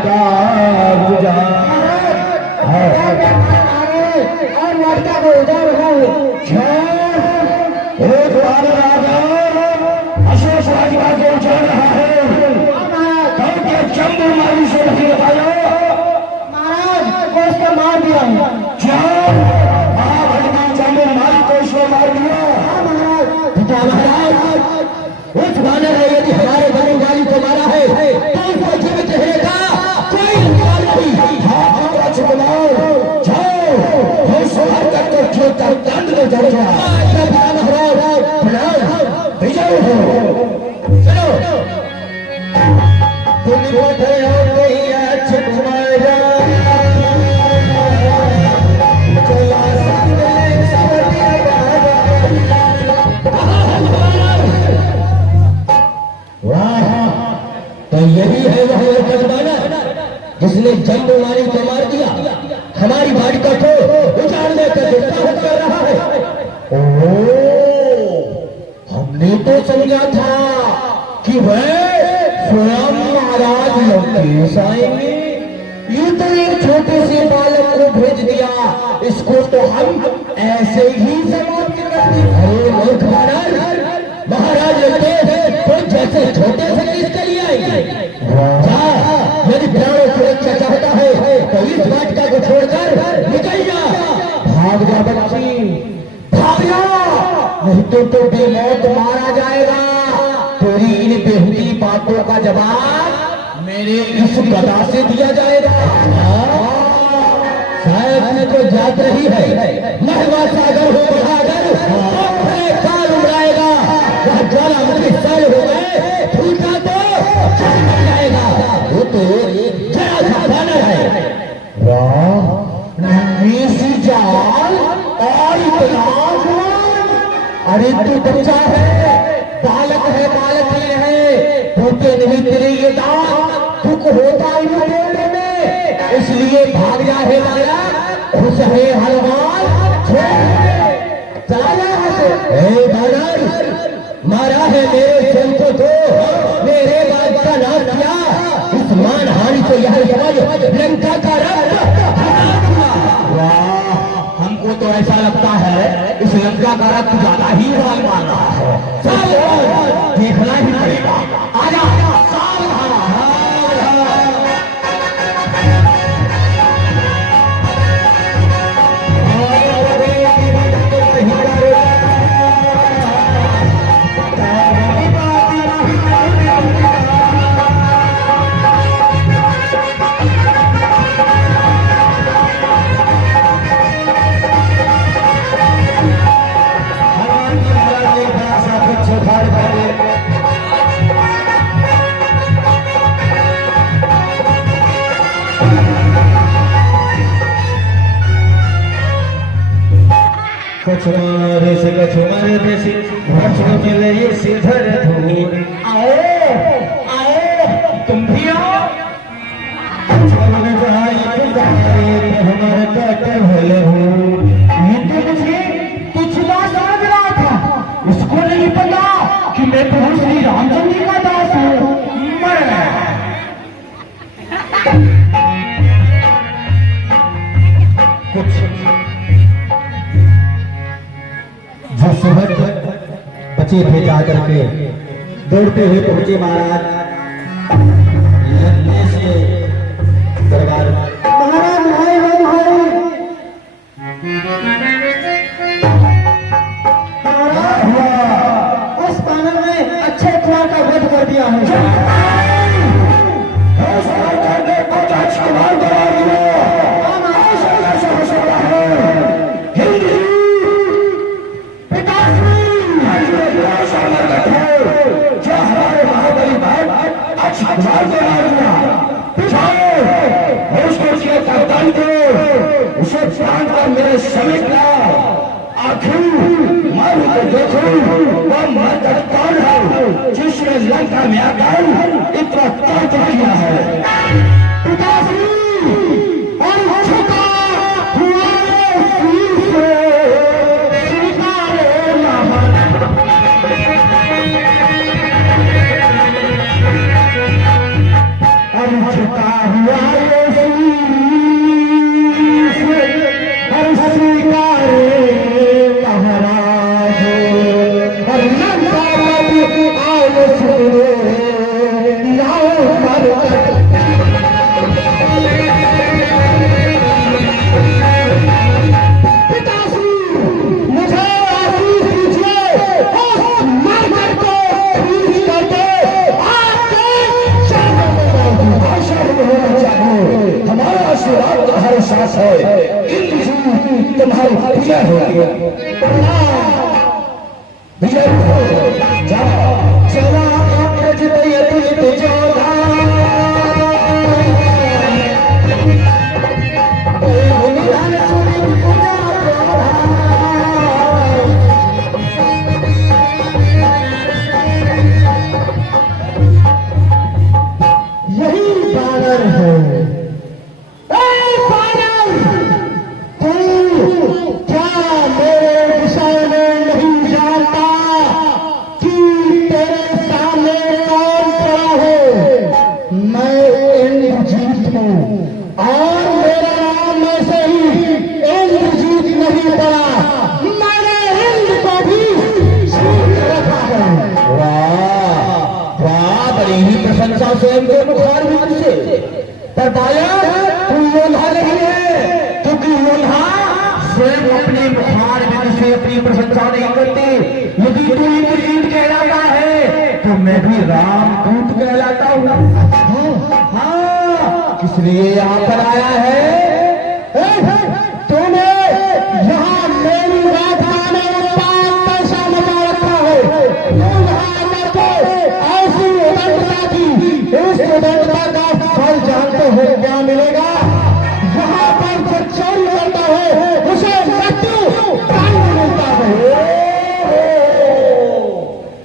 का पूजा और लड़का को उधर एक बार राजा अशोक राजवा को चल रहा है के चंबू मारी से नहीं बताया महाराज को उसको मार दिया चंबू मारी को उसको मार दिया महाराज उस वानर ने यदि हमारे बनी वाली को मारा है तो उसको जीवित रहने का कोई अधिकार नहीं। दंड में चढ़ गया विजय हो चलो तुम बैठे हो तो यही है वह जिसने जंबू मारी को मार दिया हमारी बालिका को उजाड़ने का दुस्साहस कर रहा है। हमने तो समझा था कि वह स्वयं महाराज लंकेश आएंगे। ये तो एक छोटे से बालक को भेज दिया इसको तो हम ऐसे ही समाप्त कर दी। अरे मूर्ख महाराज लंकेश तो जैसे छोटे से किसके लिए आएंगे। यदि प्राणों सुरक्षा चाहता है तो इस वाटिका को छोड़कर निकल जा। भाग जा बच्ची भाग जा नहीं तो बेमौत मारा जाएगा। तेरी इन बेहुदी बातों का जवाब मेरे इस गदा से दिया जाएगा। शायद में तो जात रही है महवा सागर हो बहादुर काल उमराएगा वह ज्वालामुखी सर हो गए फूटा तो जाएगा। वो तो जरा सा बानर है जाल और इतना अरे तू बच्चा है बालक ये है होते नहीं तेरे ये दांत दुख होता इन पेड़ में इसलिए भाग जा है लाया खुश है हलवान चला जा बानर मारा है मेरे सिर को तो मेरे बात का नाम किया इस मानहानि को यह समझ लंका का रक्त हमको तो ऐसा लगता है इस लंका का रक्त ज्यादा ही मान रहा है। देखना ही पड़ेगा। आजा कछुमारे से मिले ये सिधर धूल आओ तुम भी आओ हमारे काटे भले हो ये तो मुझे कुछ बात समझ रहा था इसको नहीं पता कि मैं प्रभु श्री रामचंद्र जी का दास हूँ। कुछ जो सुबह बचे थे जाकर के दौड़ते हुए पहुंचे महाराज दरबार महाराज उस बानर ने अच्छे खुआ का वध कर दिया है। उसे प्राण का मेरे समेट लाओ आखिर मारू तो देखो वह मर्द कौन है जिसने लंका में आकर इतना तर्क किया है। पिताश्री और छुपा हुआ और छुपा हुआ ये शीश हर स्वीकारे महाराज हर लंका आल सुरे लाओ मर पिताश्री मुझे आशीष दीजिए मर मर को शीश करके आपके शरण में होना चाहिए हमारा आशीर्वाद तुम्हारे साथ है इंद्र जी तुम्हारी विजय होगी विजय जाओ चला यही बानर है क्या मेरे विषय में नहीं जानता कि तेरे सामने कौन खड़ा है मैं इंद्रजीत हूँ और मेरा नाम ऐसे ही इंद्रजीत नहीं पड़ा मैंने इंद्र को भी सीख रखा है वाह वाह बड़ी ही प्रशंसा स्वयं के मुखार बिंदु से पर बालक तू योद्धा नहीं है क्योंकि योद्धा स्वयं अपने मुखार बिंदु से अपनी प्रशंसा नहीं करते यदि तू इंद्रजीत कहलाता है तो मैं भी रामदूत कहलाता हूँ हाँ किसलिए यहाँ पर आया है तूने यहाँ मेरी राजधानी में उत्पाद पैसा मचा रखा है ऐसी उदंडता की इस उदंडता का फल जानते हो क्या मिलेगा यहाँ पर जो चोरी करता है उसे मृत्यु दंड मिलता है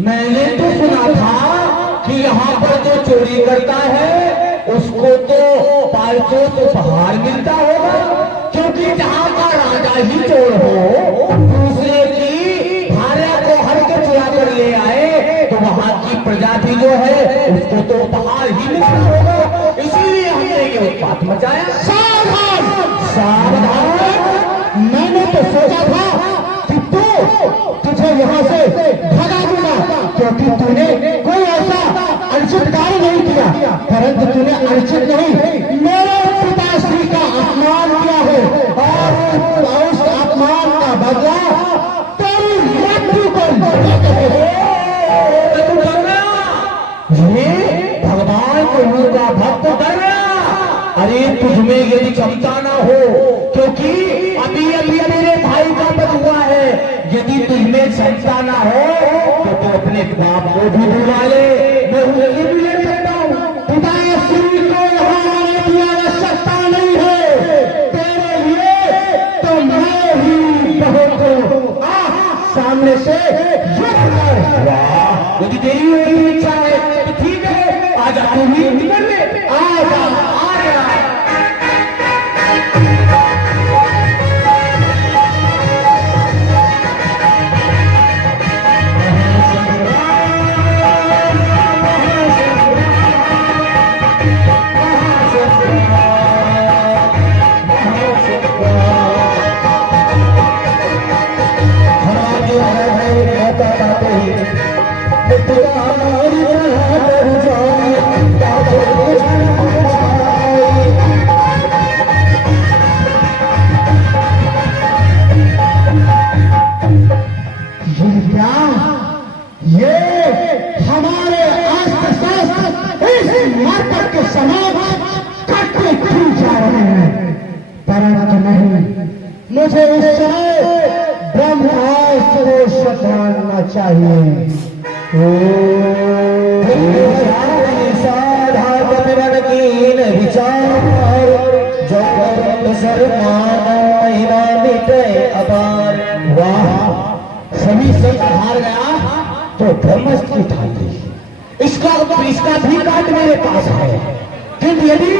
मैंने तो सुना था कि यहाँ पर जो चोरी करता है उसको तो पालतू उपहार मिलता होगा क्योंकि जहाँ का राजा ही चोर हो दूसरे की भार्या को हर के चुरा कर ले आए तो वहाँ की प्रजा भी जो है उसको तो उपहार ही मिलता होगा इसीलिए हमने ये उत्पात मचाया सावधान सावधान मैंने तो सोचा था कि तुझे यहाँ से भगा दूंगा क्योंकि तूने कोई ऐसा अनुचित कार्य नहीं किया परंतु तूने अनुचित नहीं मेरे पिताश्री का अपमान किया है और उस अपमान का बदला तेरी मृत्यु को ये भगवान प्रभु का भक्त डर गया अरे तुझमें यदि क्षमता ना हो क्योंकि अभी अभी मेरे भाई का वध हुआ है यदि तुझमें क्षमता ना हो तो तू अपने बाप को भी बुला ले मैं उसे भी ले सकता हूँ पिताश्री को यहाँ आने की आवश्यकता नहीं है तेरे लिए तो मैं ही बहुत सामने से यदि तेरी इच्छा है तो ठीक है आजा तू भी निकल ले आजा आजा मुझे इस समय ब्रह्मास्त्र जानना चाहिए विचार महिमा मिटे अपार वाह सभी से हार गया तो ब्रह्मास्त्र की ठान ली इसका भी काट मेरे पास है किंतु यदि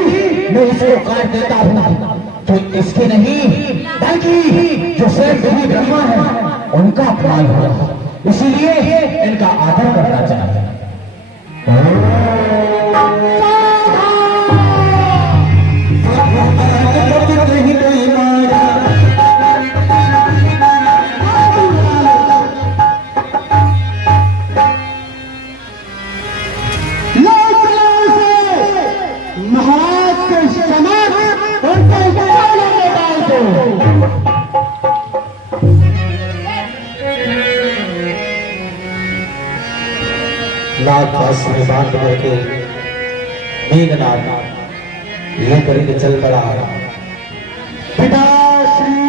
मैं इसको काट देता हूँ तो इसके नहीं बल्कि जो स्वयं देवी ब्रह्मा है उनका अपमान होगा इसीलिए इनका आदर करना चाहिए नागपास में बांध करके मेघनाथ लेकर के चल पड़ा। पिताश्री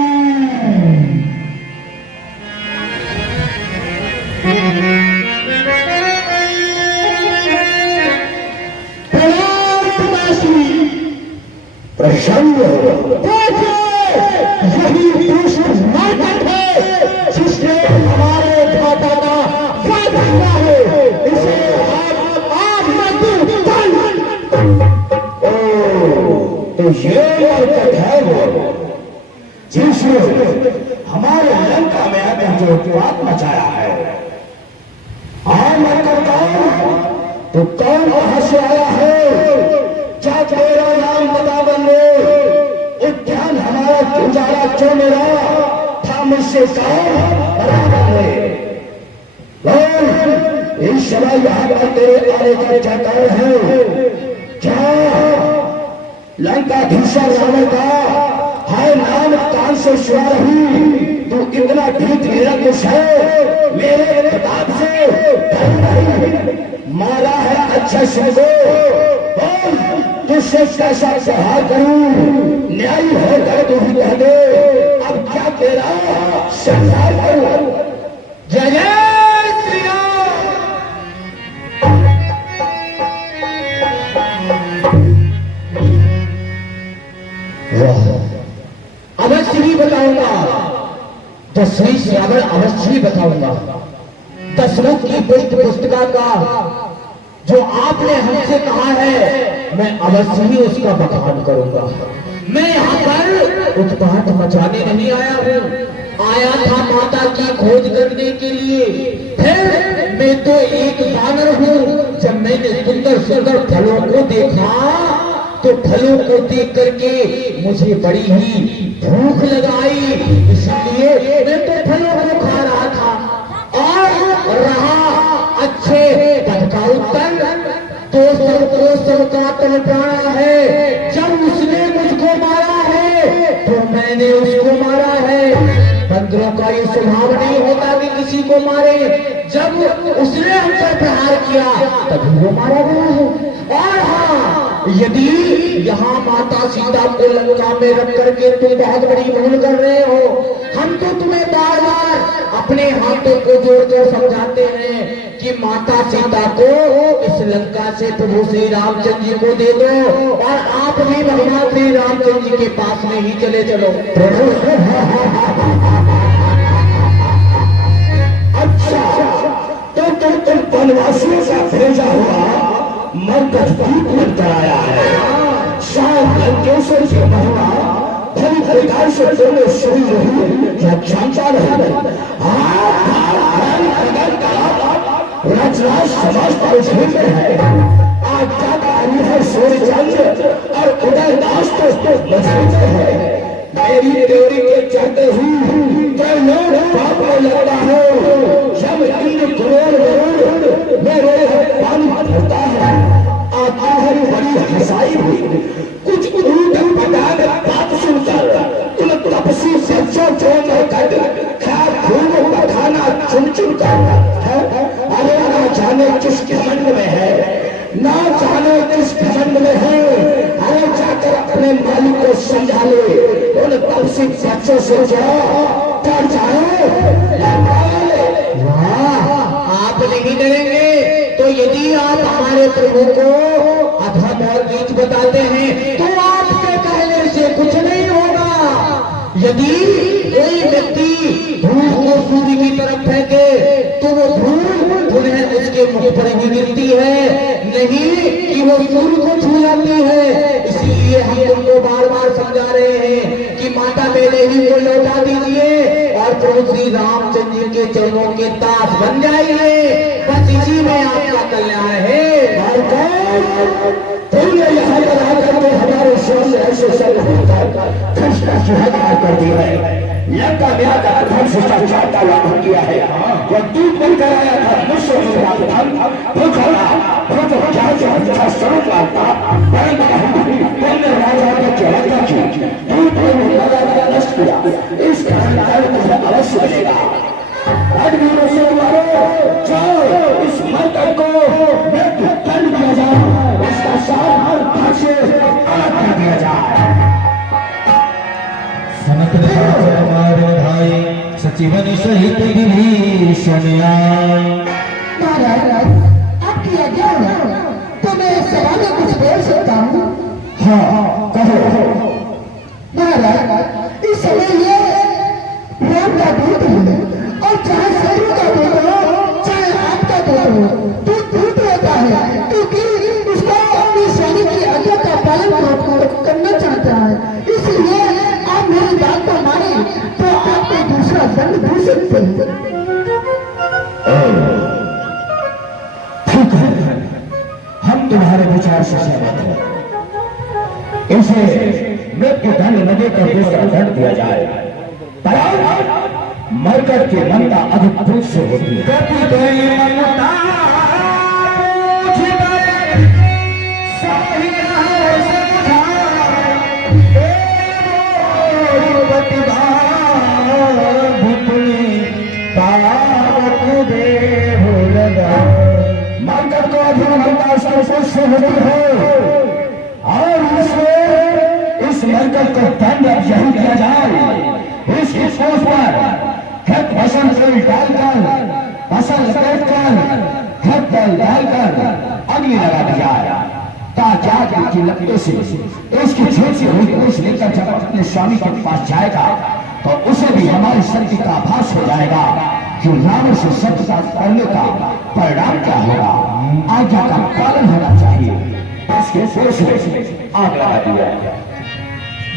प्रसन्न देखो, यही कृष्ण नाटक है जिसने हमारे दादा का वध किया है। इसे आप मत तो ये नाटक है वो जिसने हमारे लंका में आकर जो उत्पात मचाया है। मैं करता हूं तो कौन कहां से आया है? क्या तेरा नाम बता बंदे? उद्यान हमारा गुजारा क्यों मेरा था मुझसे बराबर है। इस समय यहाँ पर तेरे आने का क्या कारण है? क्या लंकाधीशर रावण का है नाम कान से सुना रही? तू इतना ढीठ निरंकुश है, मेरे प्रताप से मारा है अच्छा सुनो। तुझसे कैसा सहार करूं? न्याय होकर तू ही कह दे, अब क्या तेरा संहार करूं? जय जय श्री राम। अवश्य ही बताऊंगा, दसवीं श्रावण अवश्य ही बताऊंगा। दसवीं की पुस्तिका का जो आपने हमसे कहा है, मैं अवश्य ही उसका बखान करूंगा। मैं यहाँ पर उत्पात मचाने नहीं आया हूँ, आया था माता की खोज करने के लिए। फिर मैं तो एक बानर हूँ। जब मैंने सुंदर सुंदर फलों को देखा तो फलों को देख करके मुझे बड़ी ही भूख लगाई, इसलिए मैं तो फलों को खा रहा था। और रहा अच्छे पद का उत्तर तो सबका तन प्राणा है। जब उसने मुझको मारा है तो मैंने उसको मारा है। बंदरों का ये स्वभाव नहीं होता कि किसी को मारे। जब उसने हम पर प्रहार किया तभी वो मारा गया है। और हाँ, यदि यहाँ माता सीता को लंका में रख करके तुम बहुत बड़ी भूल कर रहे हो, हम तो तुम्हें बार बार अपने हाथों को जोड़कर समझाते हैं कि माता सीता को इस लंका से प्रभु श्री रामचंद्र जी को दे दो और आप भी भगवान श्री रामचंद्र जी के पास में ही चले चलो। अच्छा, तो तुम वनवासियों का भेजा हुआ मरकज दीप बनकर आया है। शायद लंकेश्वर की महिमा भली प्रकार से दोनों शुरू रही या जानता नहीं। रचराज समाज पर झेल है। आज तक आई है सूर्यचंद्र और उदयदास तो मजबूत है। मेरी तेरी के चलते हुई कई लोग पाप में लगता है। जब इंद्र करोड़ मेरे पानी भरता है, आता है बड़ी हंसाई हुई। कुछ उल्ट पटाख बात सुनकर तुम तपसी सच्चो छोड़ कर खैर खून पठाना चुन चुन कर। अरे ना जाने किस घमंड में है, ना जाने किस घमंड में है। अरे जाकर अपने मालिक को समझा ले। उन तपसी सच्चों से कर जाए। आप नहीं डरेंगे तो यदि आप हमारे प्रभु को अधम और नीच बताते हैं तो आपके कहने से कुछ नहीं होगा। यदि कोई व्यक्ति धूल को सूर्य की तरफ फेंके तो वो धूल पुनः उसके मुख पर ही गिरती है, नहीं कि वो सूर्य को छू जाती है। इसीलिए हम तुमको बार बार समझा रहे हैं कि माता मेरे ही को लौटा दीजिए और प्रभु श्री रामचंद्र के चरणों के दास बन जाइए। बस इसी में आपका कल्याण है। तुमने यहाँ पर आकर के हमारे सामने ऐसे कर दिया है। लंका में आकर धन शिष्टाचार का उल्लंघन किया है। वह दूध बनकर आया था, मुझसे स्वरूप आता तुमने राजा को चढ़ा नष्ट किया। इस कारण मुझे अवश्य मिलेगा। इस मरकट को जीवन सहित विभीषण आए। महाराज आपकी आज्ञा है तो मैं सभा में कुछ बोल सकता हूँ। हाँ कहो। महाराज इस समय ये राम का दूध है और चाहे शत्रु का दूध हो चाहे आपका दूध हो दूध दूध रहता है क्योंकि उसको अपनी स्वामी की आज्ञा का पालन करना चाहता है। इसलिए आप मेरी बात को माने तो आप कोई दूसरा दंड दे सकते हैं। ठीक है, हम तुम्हारे विचार से सहमत हैं। इसे मृत्यु दंड न देकर दूसरा दंड दिया जाए। मरकर की ममता अधिक तुझ से होती है। मरकर को अधिक ममता से होती है और इस मरकर को दंड यही दिया जाए। इसकी सोच पर फसल डालकर फसल लपेटकर तेल डालकर अग्नि लगा दी जाए ताकि की लकड़ी से इसकी झोंसी हुई कुछ लेकर जब अपने स्वामी के पास जाएगा तो उसे भी हमारी शक्ति का आभास हो जाएगा कि रावण से सत्य का करने का परिणाम क्या होगा। आज्ञा का पालन होना चाहिए। इसके सोच में आग लगा दिया।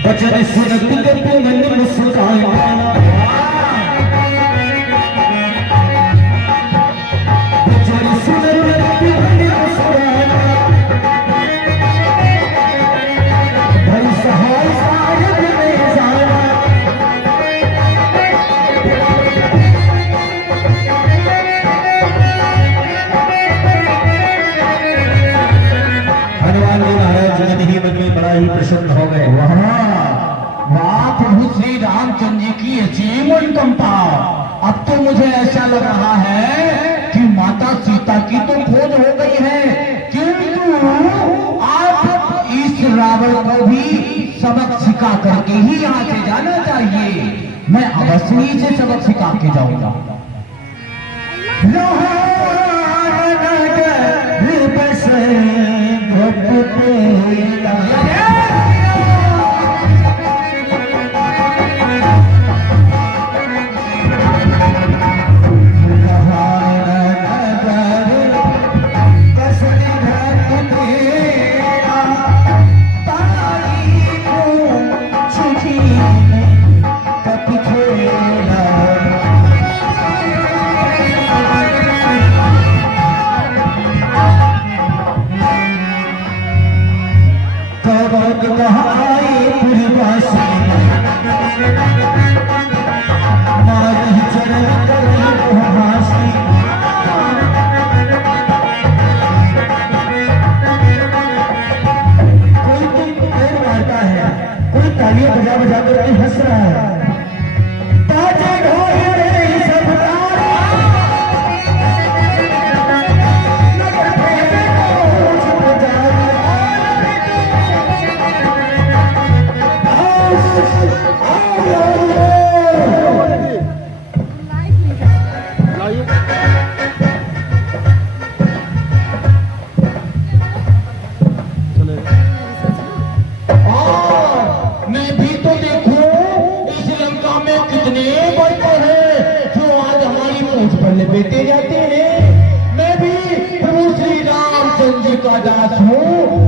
बचन सुनत के मन मुस्कान प्रसन्न हो गए। वाह प्रभु श्री रामचंद्र जी की अजीम अनुकंपा। अब तो मुझे ऐसा लग रहा है कि माता सीता की तो खोज हो गई है, किंतु आप इस रावण को भी सबक सिखा करके ही यहाँ से जाना चाहिए। मैं अवश्य ही से सबक सिखा के जाऊंगा। बजा बजा कर हंस रहा है। बेटे जाते हैं। मैं भी प्रभु श्री रामचंद्र जी का दास हूँ